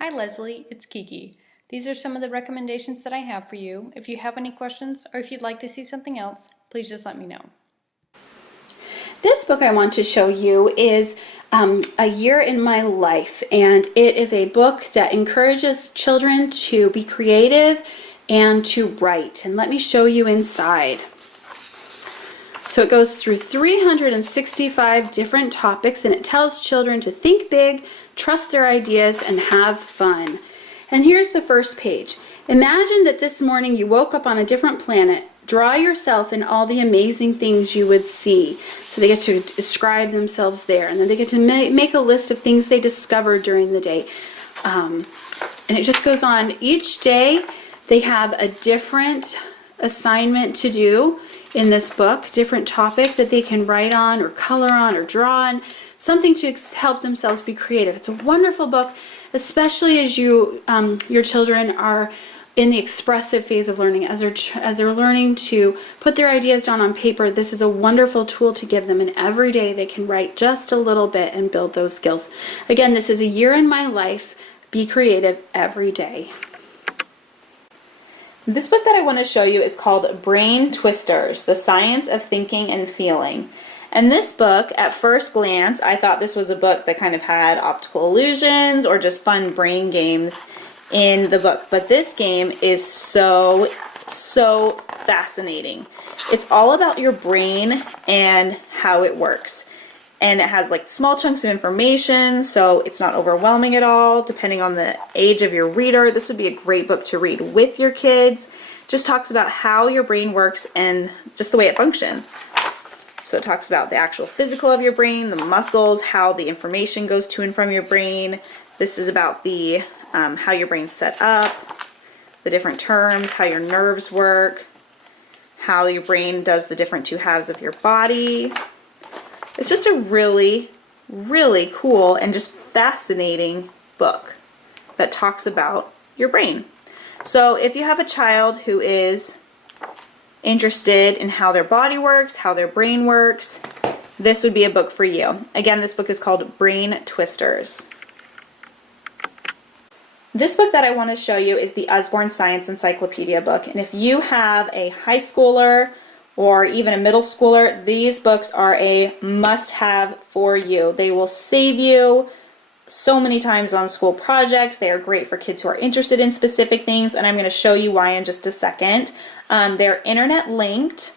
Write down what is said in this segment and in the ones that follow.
Hi Leslie, it's Kiki. These are some of the recommendations that I have for you. If you have any questions or if you'd like to see something else, please just let me know. This book I want to show you is A Year in My Life, and it is a book that encourages children to be creative and to write. And let me show you inside. So it goes through 365 different topics, and it tells children to think big, trust their ideas, and have fun. And here's the first page. Imagine that this morning you woke up on a different planet. Draw yourself in all the amazing things you would see. So they get to describe themselves there, and then they get to make a list of things they discovered during the day. And it just goes on. Each day they have a different assignment to do in this book, different topic that they can write on or color on or draw on, something to help themselves be creative. It's a wonderful book, especially as your children are in the expressive phase of learning, as they're learning to put their ideas down on paper. This is a wonderful tool to give them, and every day they can write just a little bit and build those skills. Again, this is A Year in My Life. Be creative every day. This book that I want to show you is called Brain Twisters, The Science of Thinking and Feeling. And this book, at first glance, I thought this was a book that kind of had optical illusions or just fun brain games in the book. But this game is so fascinating. It's all about your brain and how it works. And it has like small chunks of information, so it's not overwhelming at all. Depending on the age of your reader, this would be a great book to read with your kids. Just talks about how your brain works and just the way it functions. So it talks about the actual physical of your brain, the muscles, how the information goes to and from your brain. This is about the how your brain's set up, the different terms, how your nerves work, how your brain does the different two halves of your body. It's just a really, really cool and just fascinating book that talks about your brain. So if you have a child who is interested in how their body works, how their brain works, this would be a book for you. Again, this book is called Brain Twisters. This book that I want to show you is the Usborne Science Encyclopedia book. And if you have a high schooler or even a middle schooler, these books are a must-have for you. They will save you so many times on school projects. They are great for kids who are interested in specific things, and I'm going to show you why in just a second. They're internet linked,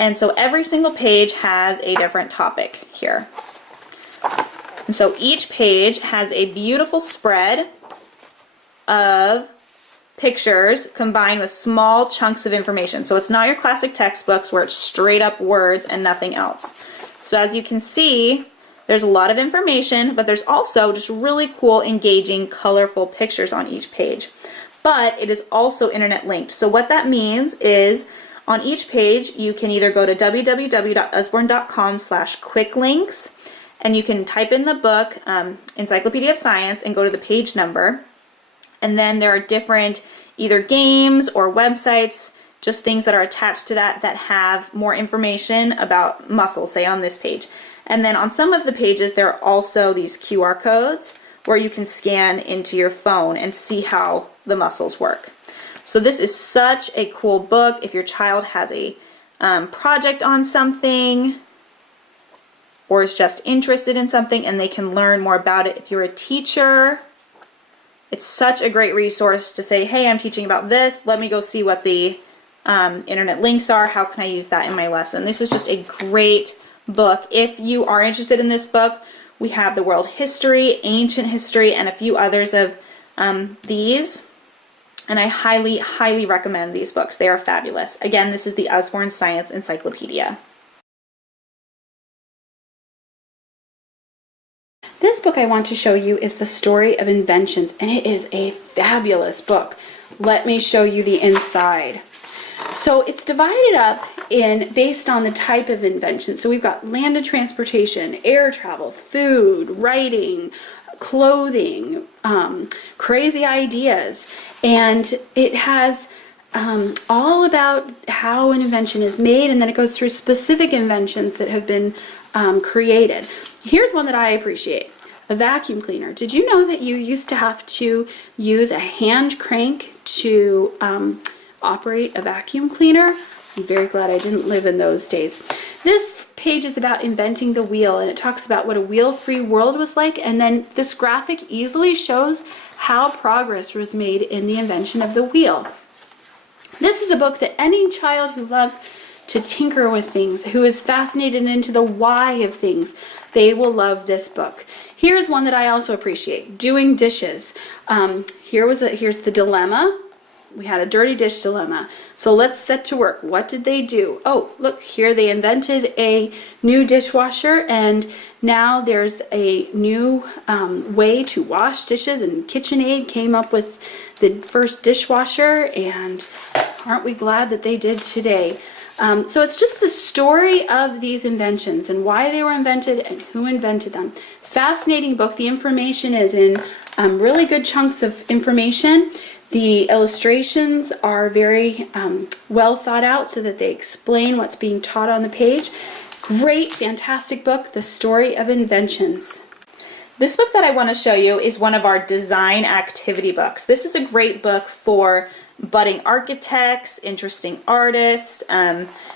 and so every single page has a different topic here. And so each page has a beautiful spread of pictures combined with small chunks of information. So it's not your classic textbooks where it's straight up words and nothing else. So as you can see, there's a lot of information, but there's also just really cool, engaging, colorful pictures on each page. But it is also internet linked. So what that means is on each page, you can either go to www.usborne.com/quicklinks, and you can type in the book, Encyclopedia of Science, and go to the page number. And then there are different either games or websites, just things that are attached to that have more information about muscles, say on this page. And then on some of the pages there are also these QR codes where you can scan into your phone and see how the muscles work. So this is such a cool book if your child has a project on something or is just interested in something and they can learn more about it. If you're a teacher, it's such a great resource to say, hey, I'm teaching about this. Let me go see what the internet links are. How can I use that in my lesson? This is just a great book. If you are interested in this book, we have the world history, ancient history, and a few others of these. And I highly, highly recommend these books. They are fabulous. Again, this is the Usborne Science Encyclopedia. This book I want to show you is The Story of Inventions, and it is a fabulous book. Let me show you the inside. So it's divided up based on the type of invention. So we've got land and transportation, air travel, food, writing, clothing, crazy ideas, and it has all about how an invention is made, and then it goes through specific inventions that have been created. Here's one that I appreciate. a vacuum cleaner. Did you know that you used to have to use a hand crank to operate a vacuum cleaner? I'm very glad I didn't live in those days. This page is about inventing the wheel, and it talks about what a wheel-free world was like, and then this graphic easily shows how progress was made in the invention of the wheel. This is a book that any child who loves to tinker with things, who is fascinated into the why of things, they will love this book. Here's one that I also appreciate, doing dishes. Here's the dilemma. We had a dirty dish dilemma. So let's set to work. What did they do? Oh, look, here they invented a new dishwasher, and now there's a new way to wash dishes, and KitchenAid came up with the first dishwasher, and aren't we glad that they did today? So it's just the story of these inventions and why they were invented and who invented them. Fascinating book. The information is in really good chunks of information. The illustrations are very well thought out so that they explain what's being taught on the page. Great, fantastic book, The Story of Inventions. This book that I want to show you is one of our design activity books. This is a great book for budding architects, interesting artists,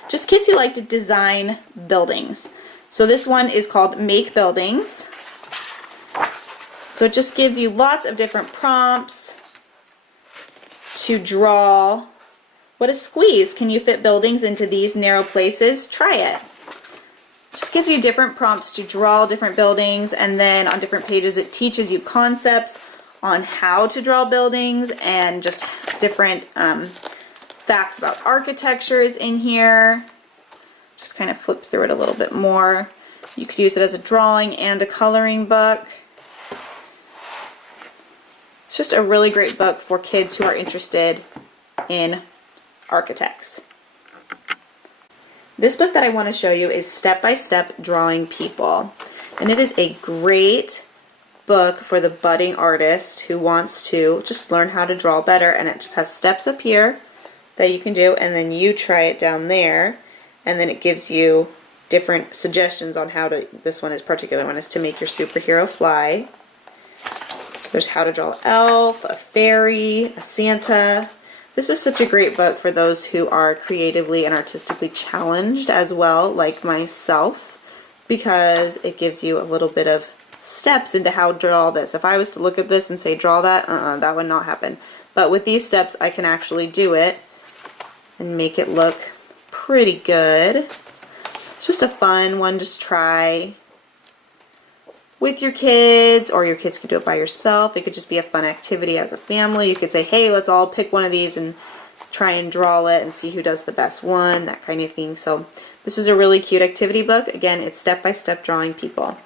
just kids who like to design buildings. So this one is called Make Buildings. So it just gives you lots of different prompts to draw. What a squeeze! Can you fit buildings into these narrow places? Try it. Just gives you different prompts to draw different buildings, and then on different pages it teaches you concepts on how to draw buildings and just different facts about architecture is in here. Just kind of flip through it a little bit more. You could use it as a drawing and a coloring book. It's just a really great book for kids who are interested in architects. This book that I want to show you is Step by Step Drawing People. And it is a great book for the budding artist who wants to just learn how to draw better. And it just has steps up here that you can do, and then you try it down there. And then it gives you different suggestions on how to, this one is particular one is to make your superhero fly. There's how to draw an elf, a fairy, a Santa. This is such a great book for those who are creatively and artistically challenged as well, like myself, because it gives you a little bit of steps into how to draw this. If I was to look at this and say draw that, that would not happen. But with these steps I can actually do it and make it look pretty good. It's just a fun one to try with your kids, or your kids could do it by yourself. It could just be a fun activity as a family. You could say, hey, let's all pick one of these and try and draw it and see who does the best one, that kind of thing. So this is a really cute activity book. Again, it's Step by Step Drawing People.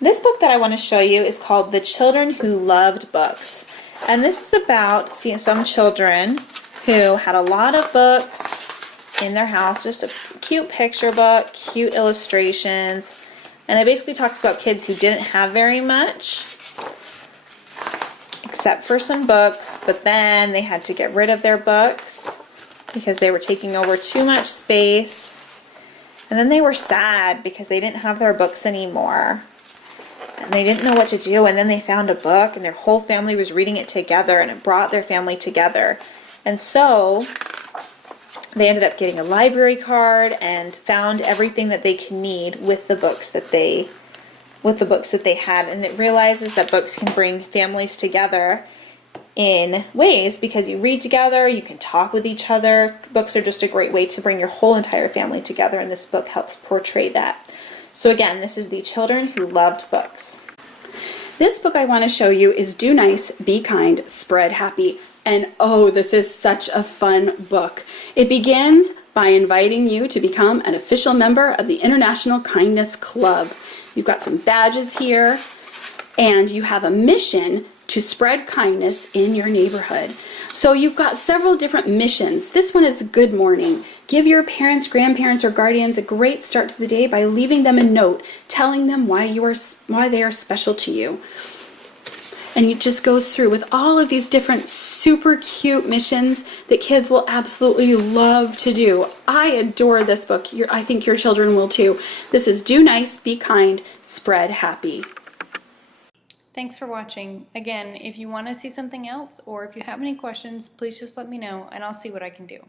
This book that I want to show you is called The Children Who Loved Books. And this is about seeing some children who had a lot of books in their house, just a cute picture book, cute illustrations, and it basically talks about kids who didn't have very much except for some books, but then they had to get rid of their books because they were taking over too much space, and then they were sad because they didn't have their books anymore and they didn't know what to do, and then they found a book and their whole family was reading it together, and it brought their family together. And so they ended up getting a library card and found everything that they can need with the books that they had. And it realizes that books can bring families together in ways because you read together, you can talk with each other. Books are just a great way to bring your whole entire family together, and this book helps portray that. So again, this is The Children Who Loved Books. This book I want to show you is Do Nice, Be Kind, Spread Happy. And oh, this is such a fun book. It begins by inviting you to become an official member of the International Kindness Club. You've got some badges here, and you have a mission to spread kindness in your neighborhood. So you've got several different missions. This one is Good Morning. Give your parents, grandparents, or guardians a great start to the day by leaving them a note telling them why they are special to you. And it just goes through with all of these different super cute missions that kids will absolutely love to do. I adore this book. I think your children will too. This is Do Nice, Be Kind, Spread Happy. Thanks for watching. Again, if you want to see something else or if you have any questions, please just let me know and I'll see what I can do.